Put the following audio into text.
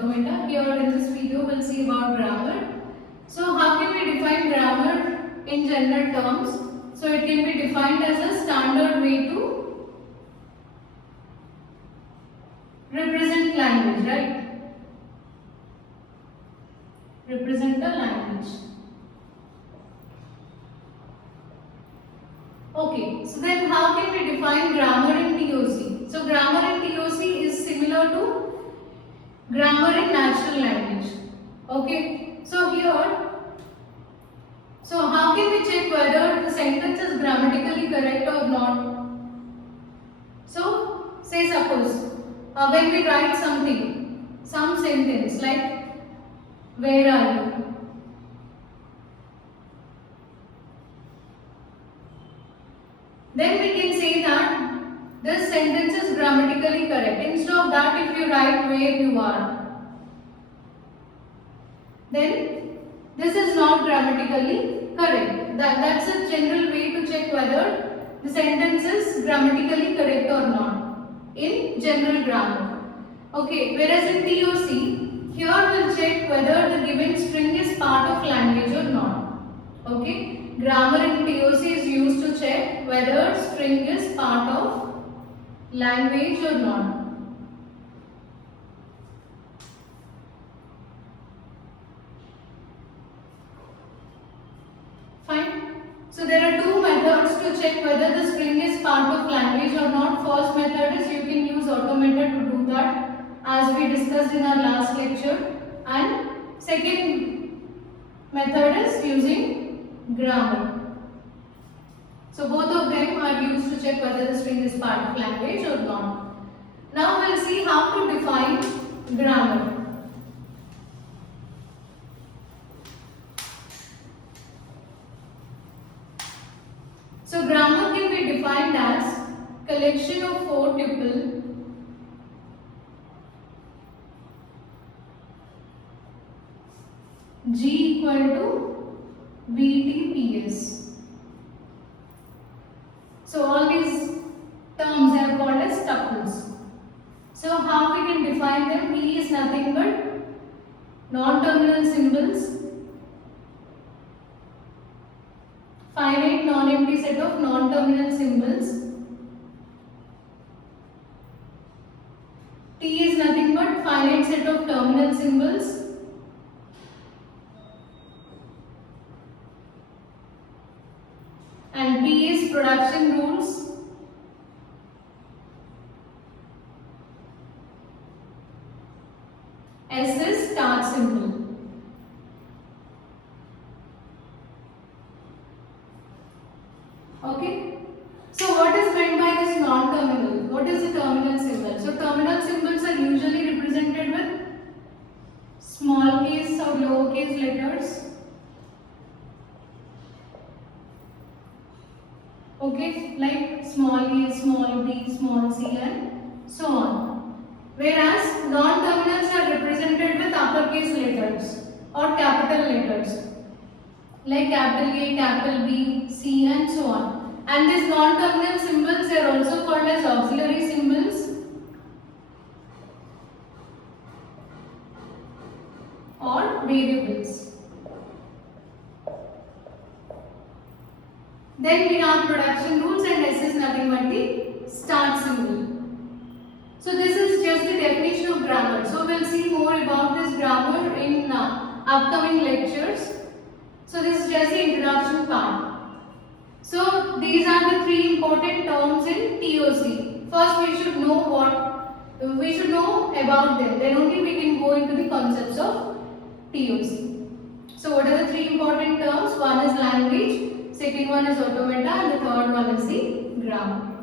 automata. Here in this video we'll see about grammar. So how can we define grammar in general terms? So it can be defined as a standard way to represent language, right? Represent a language. Okay, so then how can we define grammar in TOC? So grammar in TOC is similar to grammar in natural language. Okay, so here, so how can we check whether the sentence is grammatically correct or not? So say suppose when we write something, some sentence like where are you? Then we can say that this sentence is grammatically correct. Instead of that, if you write where you are, then this is not grammatically correct. That's a general way to check whether the sentence is grammatically correct or not in general grammar. Okay, whereas in TOC, here we'll check whether the given string is part of language or not. Okay. Grammar in TOC is used to check whether string is part of language or not. Fine. So there are two methods to check whether the string is part of language or not. First method is you can use automata to do that, as we discussed in our last lecture. And second method is using grammar. So both of them are used to check whether the string is part of language or not. Now we'll see how to define grammar. So grammar can be defined as collection of four tuple G equal to VTPS. So all these terms are called as tuples. So how we can define them? T is nothing but non-terminal symbols, finite non-empty set of non-terminal symbols. T is nothing but finite set of terminal symbols. And P is production rules. S is start symbol. Okay. So what is meant by this non-terminal? What is the terminal symbol? So terminal symbols are usually represented with small case or lowercase letters. Okay, like small a, small b, small c and so on. Whereas non-terminals are represented with uppercase letters or capital letters like capital A, capital B, C and so on. And these non-terminal symbols are also called as auxiliary symbols or variables. Then we have production rules and S is nothing but the start symbol. So this is just the definition of grammar. So we'll see more about this grammar in upcoming lectures. So this is just the introduction part. So these are the three important terms in TOC. First we should know about them. Then only we can go into the concepts of TOC. So what are the three important terms? One is language, second one is automata and the third one is the grammar.